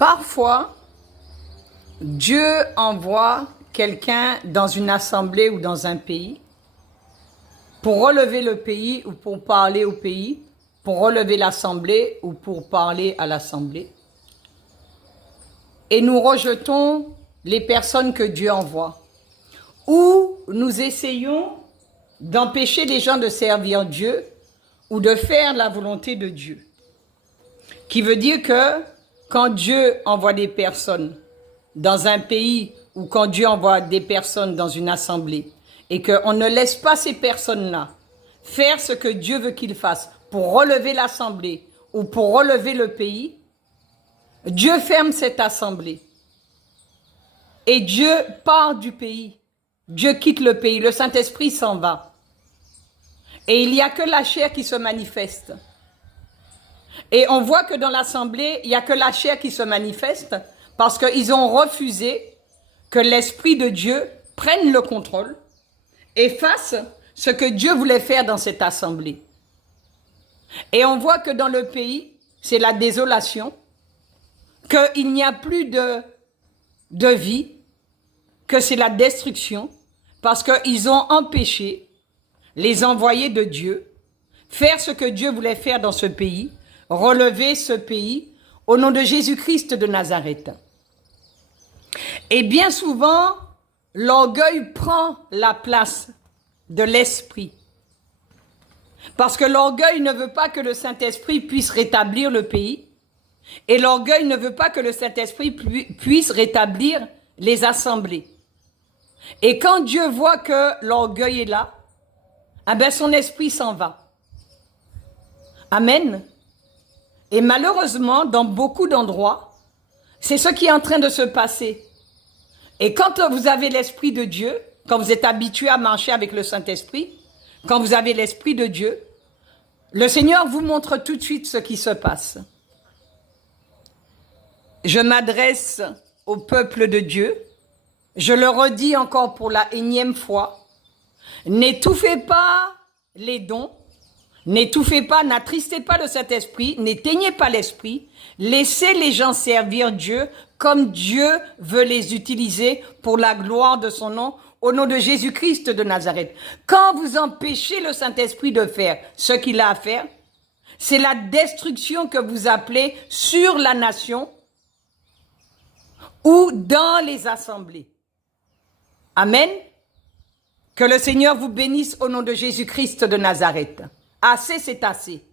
Parfois, Dieu envoie quelqu'un dans une assemblée ou dans un pays pour relever le pays ou pour parler au pays, pour relever l'assemblée ou pour parler à l'assemblée. Et nous rejetons les personnes que Dieu envoie. Ou nous essayons d'empêcher les gens de servir Dieu ou de faire la volonté de Dieu. Qui veut dire que quand Dieu envoie des personnes dans un pays ou quand Dieu envoie des personnes dans une assemblée et qu'on ne laisse pas ces personnes-là faire ce que Dieu veut qu'ils fassent pour relever l'assemblée ou pour relever le pays, Dieu ferme cette assemblée et Dieu part du pays. Dieu quitte le pays, le Saint-Esprit s'en va. Et il n'y a que la chair qui se manifeste. Et on voit que dans l'assemblée, il n'y a que la chair qui se manifeste parce qu'ils ont refusé que l'Esprit de Dieu prenne le contrôle et fasse ce que Dieu voulait faire dans cette assemblée. Et on voit que dans le pays, c'est la désolation, qu'il n'y a plus de vie, que c'est la destruction, parce qu'ils ont empêché les envoyés de Dieu faire ce que Dieu voulait faire dans ce pays, relever ce pays au nom de Jésus-Christ de Nazareth. Et bien souvent, l'orgueil prend la place de l'esprit. Parce que l'orgueil ne veut pas que le Saint-Esprit puisse rétablir le pays. Et l'orgueil ne veut pas que le Saint-Esprit puisse rétablir les assemblées. Et quand Dieu voit que l'orgueil est là, eh bien son esprit s'en va. Amen. Et malheureusement, dans beaucoup d'endroits, c'est ce qui est en train de se passer. Et quand vous avez l'Esprit de Dieu, quand vous êtes habitué à marcher avec le Saint-Esprit, quand vous avez l'Esprit de Dieu, le Seigneur vous montre tout de suite ce qui se passe. Je m'adresse au peuple de Dieu. Je le redis encore pour la énième fois. N'étouffez pas les dons. N'étouffez pas, n'attristez pas le Saint-Esprit, n'éteignez pas l'Esprit, laissez les gens servir Dieu comme Dieu veut les utiliser pour la gloire de son nom, au nom de Jésus-Christ de Nazareth. Quand vous empêchez le Saint-Esprit de faire ce qu'il a à faire, c'est la destruction que vous appelez sur la nation ou dans les assemblées. Amen. Que le Seigneur vous bénisse au nom de Jésus-Christ de Nazareth. Assez, c'est assez.